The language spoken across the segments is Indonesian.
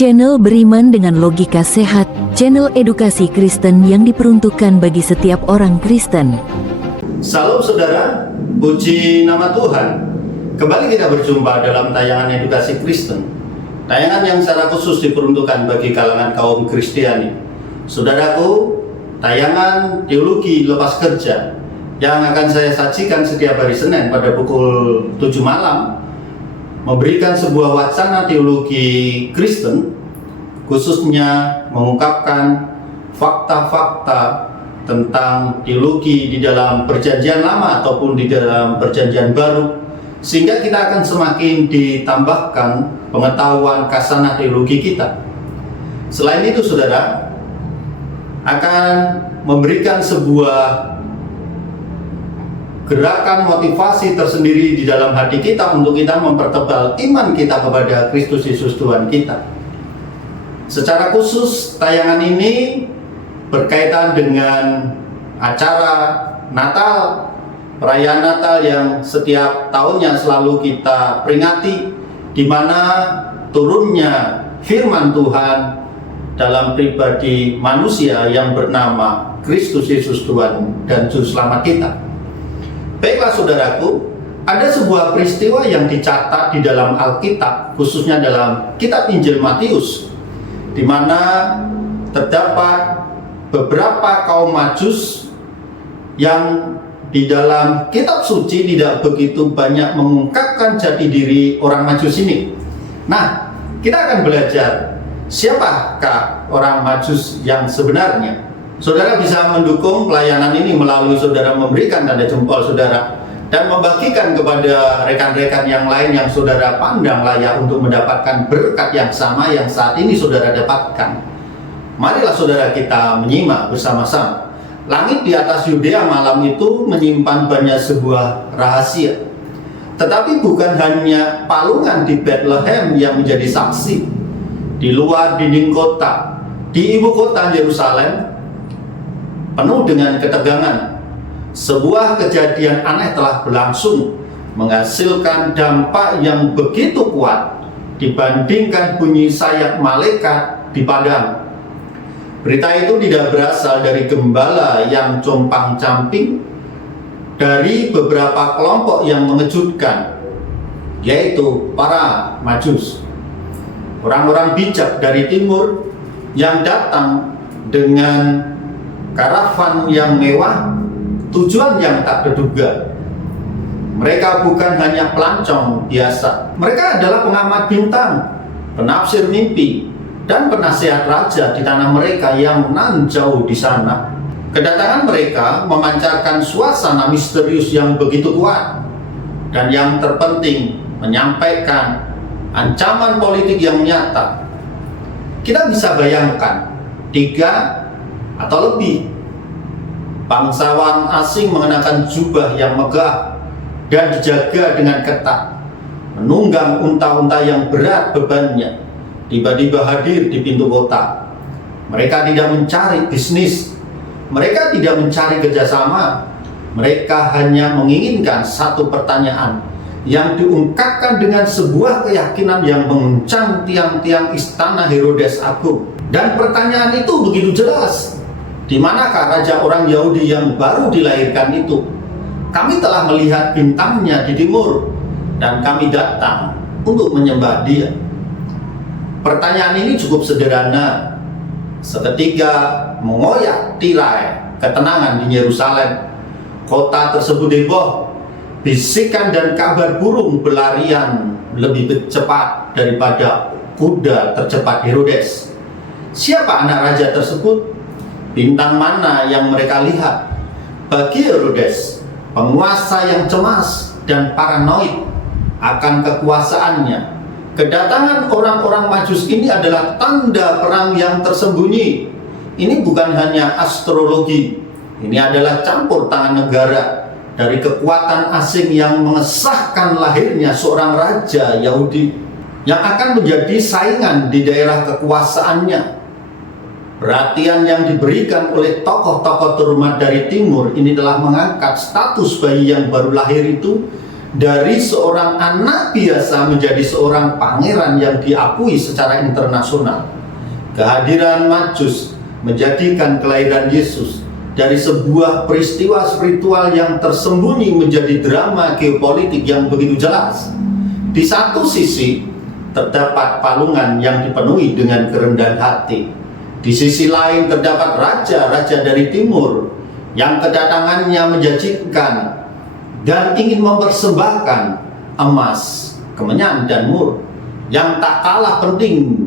Channel beriman dengan logika sehat, channel edukasi Kristen yang diperuntukkan bagi setiap orang Kristen. Salam saudara, puji nama Tuhan. Kembali kita berjumpa dalam tayangan edukasi Kristen, tayangan yang secara khusus diperuntukkan bagi kalangan kaum Kristiani. Saudaraku, tayangan teologi lepas kerja yang akan saya sajikan setiap hari Senin pada pukul 7 malam memberikan sebuah wacana teologi Kristen, khususnya mengungkapkan fakta-fakta tentang teologi di dalam Perjanjian Lama ataupun di dalam Perjanjian Baru, sehingga kita akan semakin ditambahkan pengetahuan kasanah teologi kita. Selain itu, saudara, akan memberikan sebuah gerakan motivasi tersendiri di dalam hati kita untuk kita mempertebal iman kita kepada Kristus Yesus Tuhan kita. Secara khusus, tayangan ini berkaitan dengan acara Natal, perayaan Natal yang setiap tahunnya selalu kita peringati, di mana turunnya firman Tuhan dalam pribadi manusia yang bernama Kristus Yesus Tuhan dan Juru Selamat kita. Baiklah saudaraku, ada sebuah peristiwa yang dicatat di dalam Alkitab, khususnya dalam kitab Injil Matius, di mana terdapat beberapa kaum Majus yang di dalam kitab suci tidak begitu banyak mengungkapkan jati diri orang Majus ini. Nah, kita akan belajar siapakah orang Majus yang sebenarnya. Saudara bisa mendukung pelayanan ini melalui saudara memberikan tanda jempol saudara dan membagikan kepada rekan-rekan yang lain yang saudara pandang layak untuk mendapatkan berkat yang sama yang saat ini saudara dapatkan. Marilah saudara kita menyimak bersama-sama. Langit di atas Yudea malam itu menyimpan banyak sebuah rahasia. Tetapi bukan hanya palungan di Bethlehem yang menjadi saksi. Di luar dinding kota, di ibu kota Yerusalem, penuh dengan ketegangan, sebuah kejadian aneh telah berlangsung, menghasilkan dampak yang begitu kuat dibandingkan bunyi sayap malaikat di padang. Berita itu tidak berasal dari gembala yang compang-camping, dari beberapa kelompok yang mengejutkan, yaitu para Majus, orang-orang bijak dari timur yang datang dengan karavan yang mewah, tujuan yang tak terduga. Mereka bukan hanya pelancong biasa, mereka adalah pengamat bintang, penafsir mimpi, dan penasihat raja di tanah mereka yang nan jauh di sana. Kedatangan mereka memancarkan suasana misterius yang begitu kuat, dan yang terpenting menyampaikan ancaman politik yang nyata. Kita bisa bayangkan 3 atau lebih bangsawan asing mengenakan jubah yang megah dan dijaga dengan ketat, menunggang unta-unta yang berat bebannya, tiba-tiba hadir di pintu kota. Mereka tidak mencari bisnis, mereka tidak mencari kerjasama, mereka hanya menginginkan satu pertanyaan yang diungkapkan dengan sebuah keyakinan yang menguncang tiang-tiang istana Herodes Agung. Dan pertanyaan itu begitu jelas, di manakah raja orang Yahudi yang baru dilahirkan itu? Kami telah melihat bintangnya di timur, dan kami datang untuk menyembah dia. Pertanyaan ini cukup sederhana, seketika mengoyak tirai ketenangan di Yerusalem. Kota tersebut heboh, bisikan dan kabar burung berlarian lebih cepat daripada kuda tercepat Herodes. Siapa anak raja tersebut? Bintang mana yang mereka lihat? Bagi Herodes, penguasa yang cemas dan paranoid akan kekuasaannya, kedatangan orang-orang Majus ini adalah tanda perang yang tersembunyi. Ini bukan hanya astrologi, ini adalah campur tangan negara dari kekuatan asing yang mengesahkan lahirnya seorang raja Yahudi yang akan menjadi saingan di daerah kekuasaannya. Perhatian yang diberikan oleh tokoh-tokoh terhormat dari timur ini telah mengangkat status bayi yang baru lahir itu Dari seorang anak biasa menjadi seorang pangeran yang diakui secara internasional. Kehadiran Majus menjadikan kelahiran Yesus dari sebuah peristiwa spiritual yang tersembunyi menjadi drama geopolitik yang begitu jelas. Di satu sisi terdapat palungan yang dipenuhi dengan kerendahan hati. Di sisi lain terdapat raja-raja dari timur yang kedatangannya menjanjikan dan ingin mempersembahkan emas, kemenyan, dan mur. Yang tak kalah penting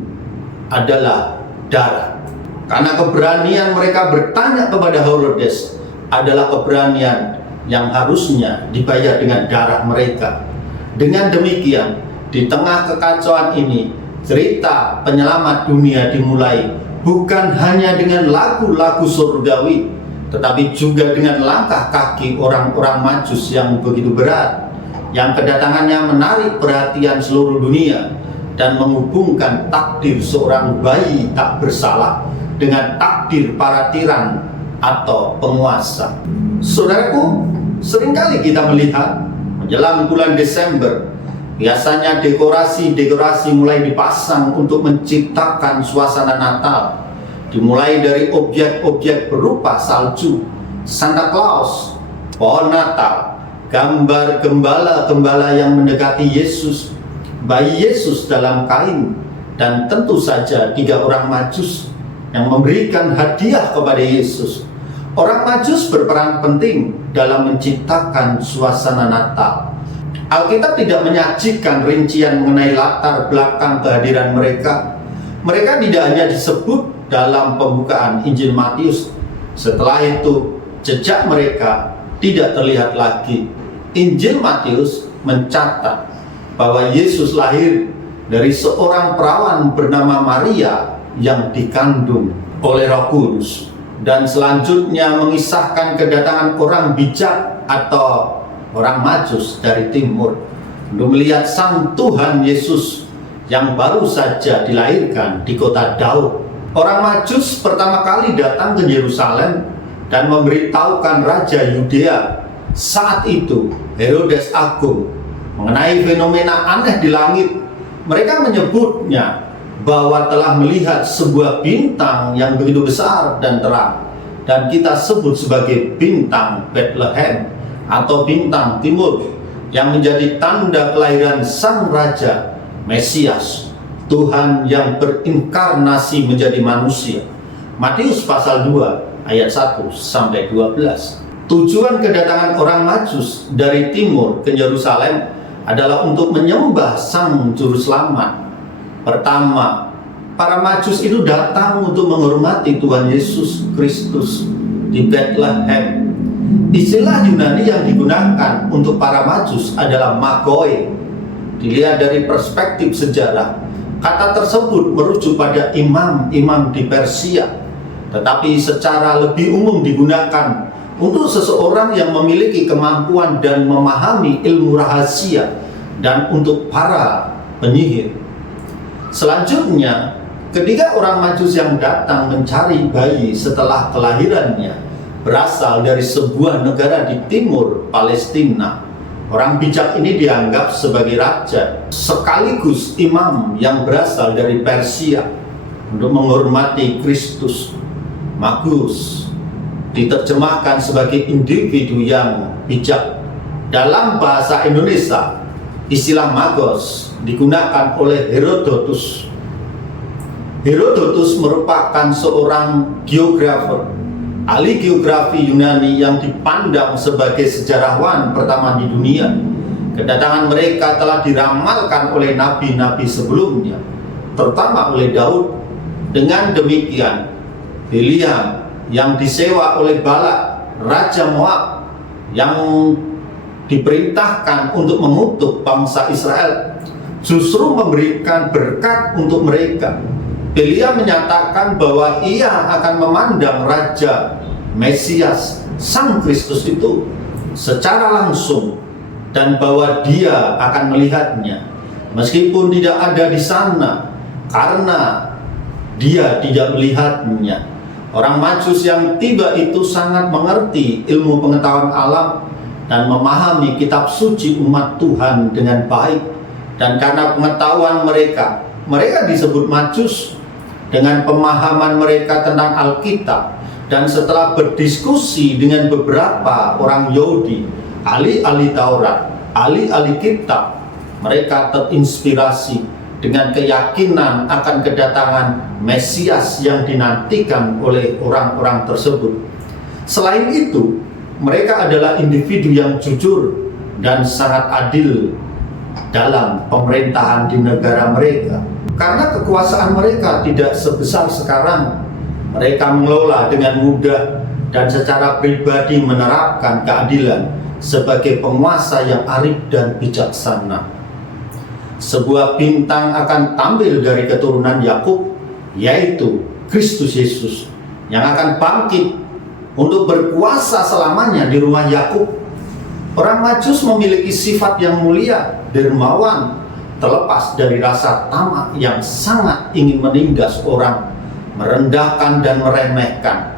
adalah darah. Karena keberanian mereka bertanya kepada Herodes adalah keberanian yang harusnya dibayar dengan darah mereka. Dengan demikian, di tengah kekacauan ini, cerita penyelamat dunia dimulai bukan hanya dengan lagu-lagu surgawi, tetapi juga dengan langkah kaki orang-orang Majus yang begitu berat, yang kedatangannya menarik perhatian seluruh dunia dan menghubungkan takdir seorang bayi tak bersalah dengan takdir para tiran atau penguasa. Saudaraku, seringkali kita melihat menjelang bulan Desember, biasanya dekorasi-dekorasi mulai dipasang untuk menciptakan suasana Natal. Dimulai dari objek-objek berupa salju, Santa Claus, pohon Natal, gambar gembala-gembala yang mendekati Yesus, bayi Yesus dalam kain, dan tentu saja 3 orang Majus yang memberikan hadiah kepada Yesus. Orang Majus berperan penting dalam menciptakan suasana Natal. Alkitab tidak menyajikan rincian mengenai latar belakang kehadiran mereka. Mereka tidak hanya disebut dalam pembukaan Injil Matius. Setelah itu, jejak mereka tidak terlihat lagi. Injil Matius mencatat bahwa Yesus lahir dari seorang perawan bernama Maria yang dikandung oleh Roh Kudus, dan selanjutnya mengisahkan kedatangan orang bijak atau orang Majus dari timur untuk melihat Sang Tuhan Yesus yang baru saja dilahirkan di kota Daud. Orang Majus pertama kali datang ke Yerusalem dan memberitahukan Raja Yudea saat itu, Herodes Agung, mengenai fenomena aneh di langit. Mereka menyebutnya bahwa telah melihat sebuah bintang yang begitu besar dan terang, dan kita sebut sebagai bintang Bethlehem atau bintang timur, yang menjadi tanda kelahiran Sang Raja Mesias, Tuhan yang berinkarnasi menjadi manusia. Matius pasal 2 ayat 1 sampai 12. Tujuan kedatangan orang Majus dari timur ke Yerusalem adalah untuk menyembah Sang Juru Selamat. Pertama, para Majus itu datang untuk menghormati Tuhan Yesus Kristus di Bethlehem. Istilah Yunani yang digunakan untuk para Majus adalah magoi. Dilihat dari perspektif sejarah, kata tersebut merujuk pada imam-imam di Persia, tetapi secara lebih umum digunakan untuk seseorang yang memiliki kemampuan dan memahami ilmu rahasia, dan untuk para penyihir. Selanjutnya, ketiga orang Majus yang datang mencari bayi setelah kelahirannya berasal dari sebuah negara di timur Palestina. Orang bijak ini dianggap sebagai raja sekaligus imam yang berasal dari Persia untuk menghormati Kristus. Magus diterjemahkan sebagai individu yang bijak. Dalam bahasa Indonesia, istilah magos digunakan oleh Herodotus. Herodotus merupakan seorang geografer, ahli geografi Yunani yang dipandang sebagai sejarawan pertama di dunia. Kedatangan mereka telah diramalkan oleh nabi-nabi sebelumnya, terutama oleh Daud. Dengan demikian, Biliam yang disewa oleh Balak, Raja Moab, yang diperintahkan untuk mengutuk bangsa Israel, justru memberikan berkat untuk mereka. Biliam menyatakan bahwa ia akan memandang Raja Mesias, Sang Kristus itu secara langsung, dan bahwa dia akan melihatnya meskipun tidak ada di sana, karena dia tidak melihatnya. Orang Majus yang tiba itu sangat mengerti ilmu pengetahuan alam dan memahami kitab suci umat Tuhan dengan baik. Dan karena pengetahuan mereka, mereka disebut Majus dengan pemahaman mereka tentang Alkitab. Dan setelah berdiskusi dengan beberapa orang Yahudi, ahli-ahli Taurat, ahli-ahli kitab, mereka terinspirasi dengan keyakinan akan kedatangan Mesias yang dinantikan oleh orang-orang tersebut. Selain itu, mereka adalah individu yang jujur dan sangat adil dalam pemerintahan di negara mereka. Karena kekuasaan mereka tidak sebesar sekarang, mereka mengelola dengan mudah dan secara pribadi menerapkan keadilan sebagai penguasa yang arif dan bijaksana. Sebuah bintang akan tampil dari keturunan Yakub, yaitu Kristus Yesus, yang akan bangkit untuk berkuasa selamanya di rumah Yakub. Orang Majus memiliki sifat yang mulia, dermawan, terlepas dari rasa tamak yang sangat ingin menindas orang, merendahkan dan meremehkan.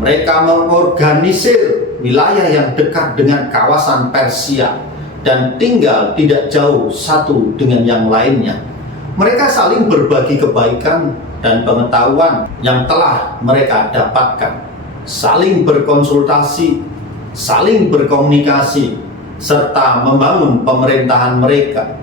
Mereka mengorganisir wilayah yang dekat dengan kawasan Persia dan tinggal tidak jauh satu dengan yang lainnya. Mereka saling berbagi kebaikan dan pengetahuan yang telah mereka dapatkan, saling berkonsultasi, saling berkomunikasi, serta membangun pemerintahan mereka.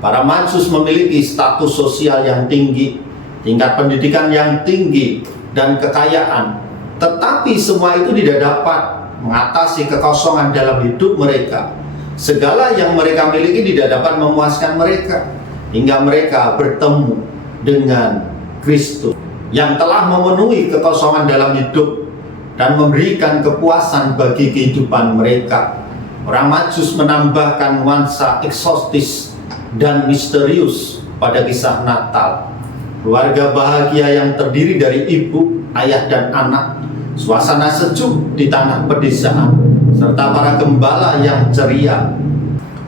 Para Majus memiliki status sosial yang tinggi, tingkat pendidikan yang tinggi, dan kekayaan. Tetapi semua itu tidak dapat mengatasi kekosongan dalam hidup mereka. Segala yang mereka miliki tidak dapat memuaskan mereka, hingga mereka bertemu dengan Kristus yang telah memenuhi kekosongan dalam hidup dan memberikan kepuasan bagi kehidupan mereka. Orang Majus menambahkan nuansa eksotis dan misterius pada kisah Natal. Keluarga bahagia yang terdiri dari ibu, ayah, dan anak, suasana sejuk di tanah pedesaan, serta para gembala yang ceria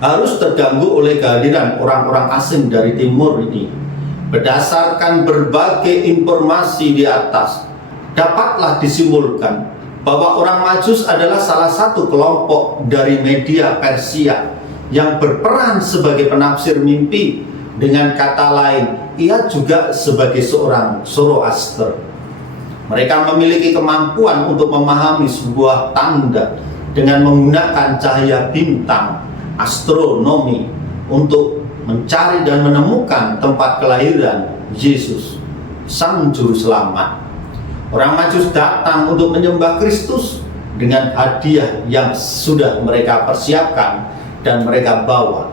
harus terganggu oleh kehadiran orang-orang asing dari timur ini. Berdasarkan berbagai informasi di atas, dapatlah disimpulkan bahwa orang Majus adalah salah satu kelompok dari media Persia yang berperan sebagai penafsir mimpi. Dengan kata lain, ia juga sebagai seorang Zoroaster. Mereka memiliki kemampuan untuk memahami sebuah tanda dengan menggunakan cahaya bintang, astronomi, untuk mencari dan menemukan tempat kelahiran Yesus, Sang Juru Selamat. Orang Majus datang untuk menyembah Kristus dengan hadiah yang sudah mereka persiapkan dan mereka bawa.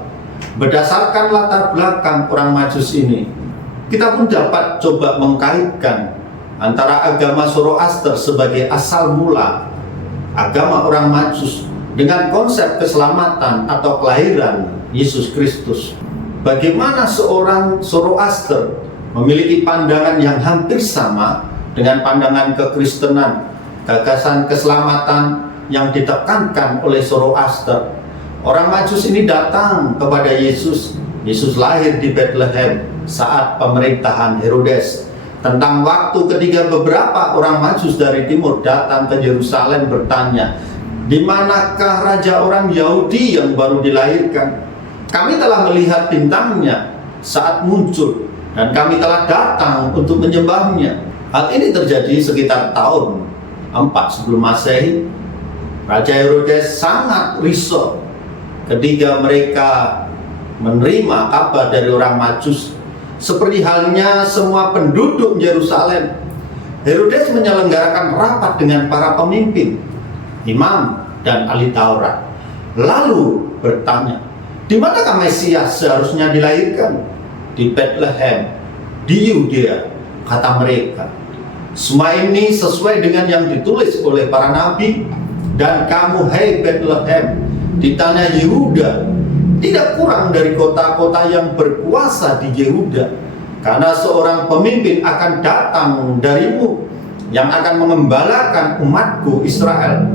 Berdasarkan latar belakang orang Majus ini, kita pun dapat coba mengkaitkan antara agama Zoroaster sebagai asal mula agama orang Majus dengan konsep keselamatan atau kelahiran Yesus Kristus. Bagaimana seorang Zoroaster memiliki pandangan yang hampir sama dengan pandangan kekristenan, gagasan keselamatan yang ditekankan oleh Zoroaster. Orang Majus ini datang kepada Yesus. Yesus lahir di Bethlehem saat pemerintahan Herodes. Tentang waktu ketika beberapa orang Majus dari timur datang ke Yerusalem bertanya, "Di manakah raja orang Yahudi yang baru dilahirkan? Kami telah melihat bintangnya saat muncul, dan kami telah datang untuk menyembahnya." Hal ini terjadi sekitar tahun 4 sebelum Masehi. Raja Herodes sangat risau ketika mereka menerima kabar dari orang Majus. Seperti halnya semua penduduk Yerusalem, Herodes menyelenggarakan rapat dengan para pemimpin, imam, dan ahli Taurat. Lalu bertanya, di manakah Mesias seharusnya dilahirkan? Di Bethlehem, di Yudea, kata mereka. Semua ini sesuai dengan yang ditulis oleh para nabi. Dan kamu, hai Bethlehem, di tanah Yehuda, tidak kurang dari kota-kota yang berkuasa di Yehuda, karena seorang pemimpin akan datang darimu yang akan mengembalakan umatku Israel.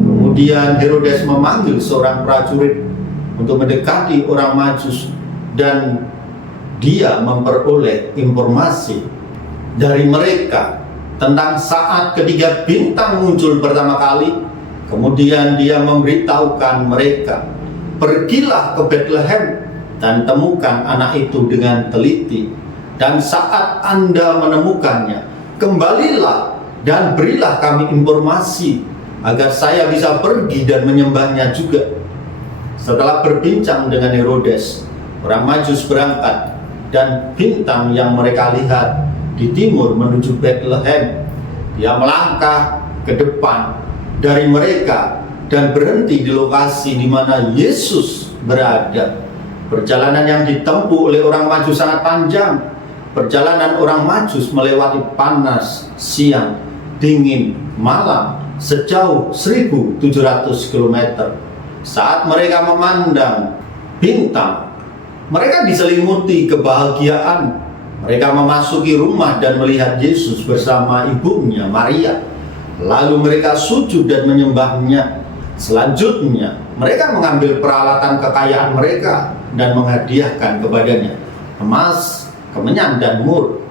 Kemudian Herodes memanggil seorang prajurit untuk mendekati orang Majus, dan dia memperoleh informasi dari mereka tentang saat ketiga bintang muncul pertama kali, Kemudian dia memberitahukan mereka, pergilah ke Bethlehem dan temukan anak itu dengan teliti. Dan saat Anda menemukannya, kembalilah dan berilah kami informasi agar saya bisa pergi dan menyembahnya juga. Setelah berbincang dengan Herodes, orang Majus berangkat, dan bintang yang mereka lihat di timur menuju Bethlehem. Dia melangkah ke depan dari mereka dan berhenti di lokasi di mana Yesus berada. Perjalanan yang ditempuh oleh orang Majus sangat panjang. Perjalanan orang Majus melewati panas, siang, dingin, malam sejauh 1.700 km. Saat mereka memandang bintang, mereka diselimuti kebahagiaan. Mereka memasuki rumah dan melihat Yesus bersama ibunya Maria. Lalu mereka sujud dan menyembahnya. Selanjutnya, mereka mengambil peralatan kekayaan mereka dan menghadiahkan kepadanya emas, kemenyan, dan mur.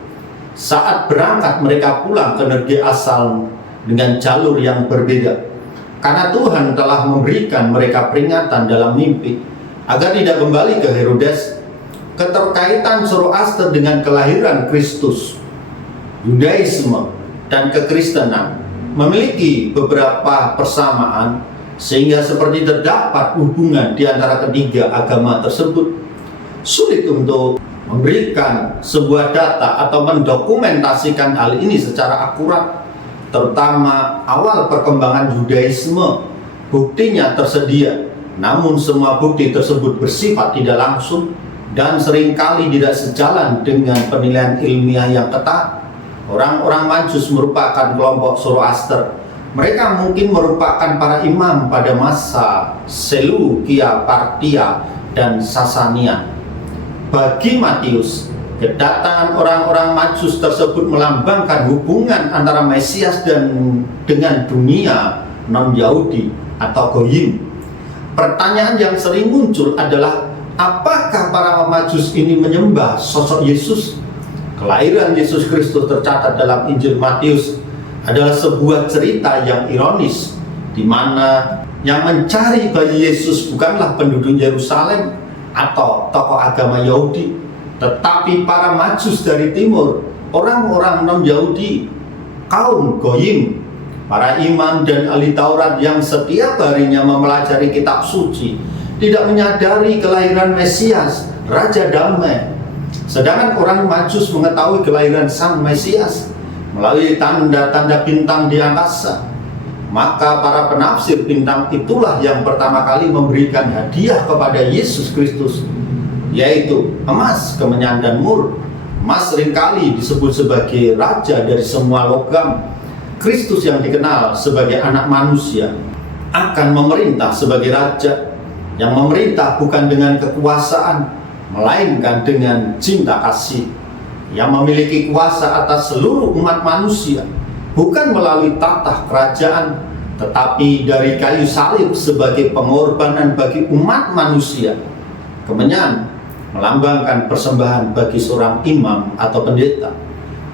Saat berangkat, mereka pulang ke negeri asal dengan jalur yang berbeda. Karena Tuhan telah memberikan mereka peringatan dalam mimpi agar tidak kembali ke Herodes. Keterkaitan Zoroaster dengan kelahiran Kristus, Yudaisme, dan kekristenan memiliki beberapa persamaan, sehingga seperti terdapat hubungan di antara ketiga agama tersebut. Sulit untuk memberikan sebuah data atau mendokumentasikan hal ini secara akurat, terutama awal perkembangan Yudaisme. Buktinya tersedia, namun semua bukti tersebut bersifat tidak langsung dan seringkali tidak sejalan dengan penilaian ilmiah yang ketat. Orang-orang Majus merupakan kelompok Zoroaster. Mereka mungkin merupakan para imam pada masa Seleukia, Partia, dan Sasania. Bagi Matius, kedatangan orang-orang Majus tersebut melambangkan hubungan antara Mesias dan dengan dunia non-Yahudi atau Goyim. Pertanyaan yang sering muncul adalah, apakah para Majus ini menyembah sosok Yesus? Kelahiran Yesus Kristus tercatat dalam Injil Matius adalah sebuah cerita yang ironis, di mana yang mencari bayi Yesus bukanlah penduduk Yerusalem atau tokoh agama Yahudi, tetapi para Majus dari timur, orang-orang non-Yahudi, kaum Goyim, para imam dan ahli Taurat yang setiap harinya mempelajari kitab suci, tidak menyadari kelahiran Mesias, Raja Damai. Sedangkan orang Majus mengetahui kelahiran Sang Mesias melalui tanda-tanda bintang di angkasa. Maka para penafsir bintang itulah yang pertama kali memberikan hadiah kepada Yesus Kristus, yaitu emas, kemenyan, dan mur. Emas seringkali disebut sebagai raja dari semua logam. Kristus yang dikenal sebagai anak manusia akan memerintah sebagai raja, yang memerintah bukan dengan kekuasaan, melainkan dengan cinta kasih, yang memiliki kuasa atas seluruh umat manusia, bukan melalui tahta kerajaan, tetapi dari kayu salib sebagai pengorbanan bagi umat manusia. Kemenyan melambangkan persembahan bagi seorang imam atau pendeta.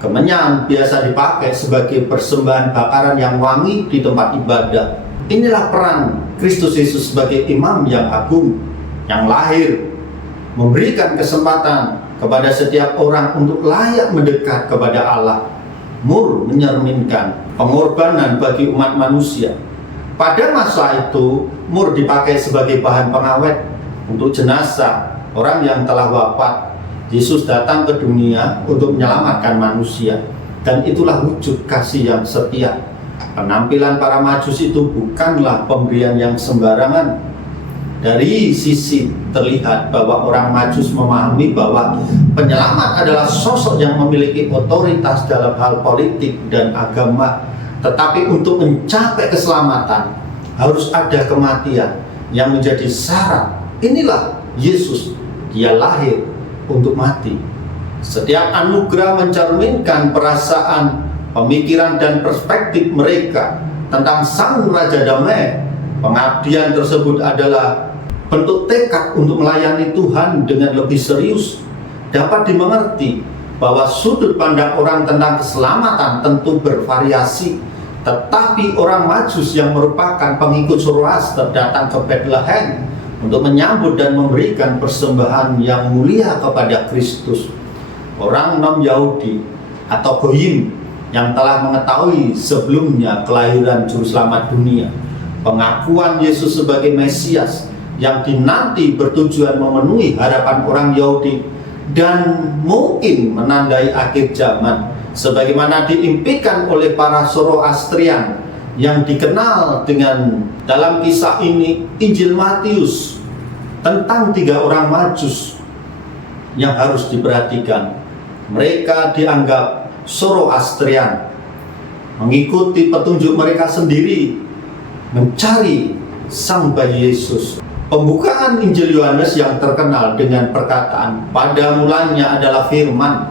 Kemenyan biasa dipakai sebagai persembahan bakaran yang wangi di tempat ibadah. Inilah peran Kristus Yesus sebagai imam yang agung, yang lahir memberikan kesempatan kepada setiap orang untuk layak mendekat kepada Allah. Mur mencerminkan pengorbanan bagi umat manusia. Pada masa itu, mur dipakai sebagai bahan pengawet untuk jenazah orang yang telah wafat. Yesus datang ke dunia untuk menyelamatkan manusia, dan itulah wujud kasih yang setia. Penampilan para Majus itu bukanlah pemberian yang sembarangan. Dari sisi terlihat bahwa orang Majus memahami bahwa penyelamat adalah sosok yang memiliki otoritas dalam hal politik dan agama. Tetapi untuk mencapai keselamatan harus ada kematian yang menjadi syarat. Inilah Yesus, dia lahir untuk mati. Setiap anugerah mencerminkan perasaan, pemikiran, dan perspektif mereka tentang Sang Raja Damai. Pengabdian tersebut adalah bentuk tekad untuk melayani Tuhan dengan lebih serius. Dapat dimengerti bahwa sudut pandang orang tentang keselamatan tentu bervariasi. Tetapi orang Majus yang merupakan pengikut Zoroaster datang ke Bethlehem untuk menyambut dan memberikan persembahan yang mulia kepada Kristus. Orang non-Yahudi atau Goyim yang telah mengetahui sebelumnya kelahiran Juru Selamat dunia, pengakuan Yesus sebagai Mesias yang dinanti bertujuan memenuhi harapan orang Yahudi dan mungkin menandai akhir zaman, sebagaimana diimpikan oleh para Zoroastrian yang dikenal dengan dalam kisah ini Injil Matius tentang 3 orang Majus yang harus diperhatikan. Mereka dianggap Zoroastrian, mengikuti petunjuk mereka sendiri mencari Sang Bayi Yesus. Pembukaan Injil Yohanes yang terkenal dengan perkataan pada mulanya adalah firman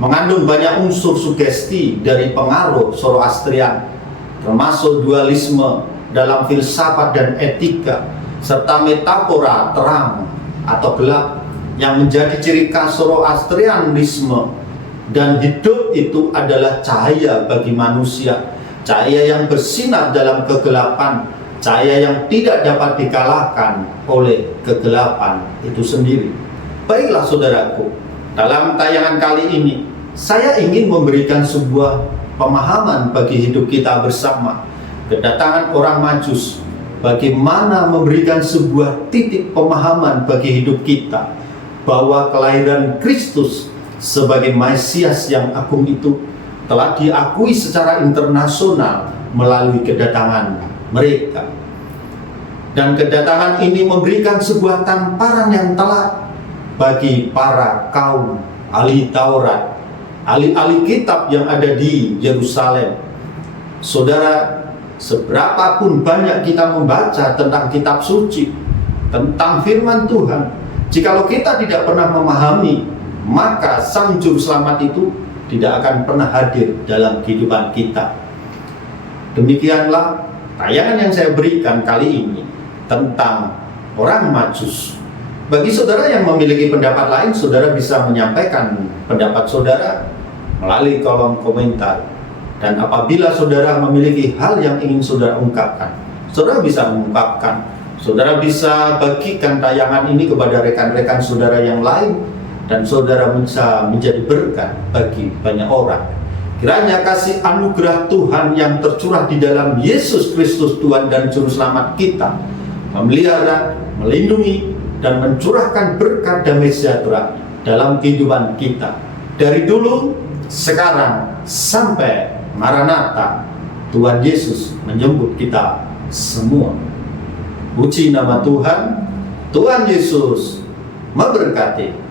mengandung banyak unsur sugesti dari pengaruh Zoroastrian, termasuk dualisme dalam filsafat dan etika, serta metafora terang atau gelap yang menjadi ciri khas Zoroastrianisme. Dan hidup itu adalah cahaya bagi manusia, cahaya yang bersinar dalam kegelapan, cahaya yang tidak dapat dikalahkan oleh kegelapan itu sendiri. Baiklah saudaraku, dalam tayangan kali ini saya ingin memberikan sebuah pemahaman bagi hidup kita bersama. Kedatangan orang Majus bagaimana memberikan sebuah titik pemahaman bagi hidup kita bahwa kelahiran Kristus sebagai Mesias yang agung itu telah diakui secara internasional melalui kedatangan mereka. Dan kedatangan ini memberikan sebuah tamparan yang telak bagi para kaum ahli Taurat, ahli-ahli kitab yang ada di Yerusalem. Saudara, seberapapun banyak kita membaca tentang kitab suci, tentang firman Tuhan, jikalau kita tidak pernah memahami, maka Sang Juru Selamat itu tidak akan pernah hadir dalam kehidupan kita. Demikianlah tayangan yang saya berikan kali ini tentang orang Majus. Bagi saudara yang memiliki pendapat lain, saudara bisa menyampaikan pendapat saudara melalui kolom komentar. Dan apabila saudara memiliki hal yang ingin saudara ungkapkan, saudara bisa mengungkapkan. Saudara bisa bagikan tayangan ini kepada rekan-rekan saudara yang lain, dan saudara bisa menjadi berkat bagi banyak orang. Kiranya kasih anugerah Tuhan yang tercurah di dalam Yesus Kristus Tuhan dan Juru Selamat kita memelihara, melindungi, dan mencurahkan berkat damai sejahtera dalam kehidupan kita dari dulu, sekarang, sampai Maranatha. Tuhan Yesus menjemput kita semua. Puji nama Tuhan. Tuhan Yesus memberkati.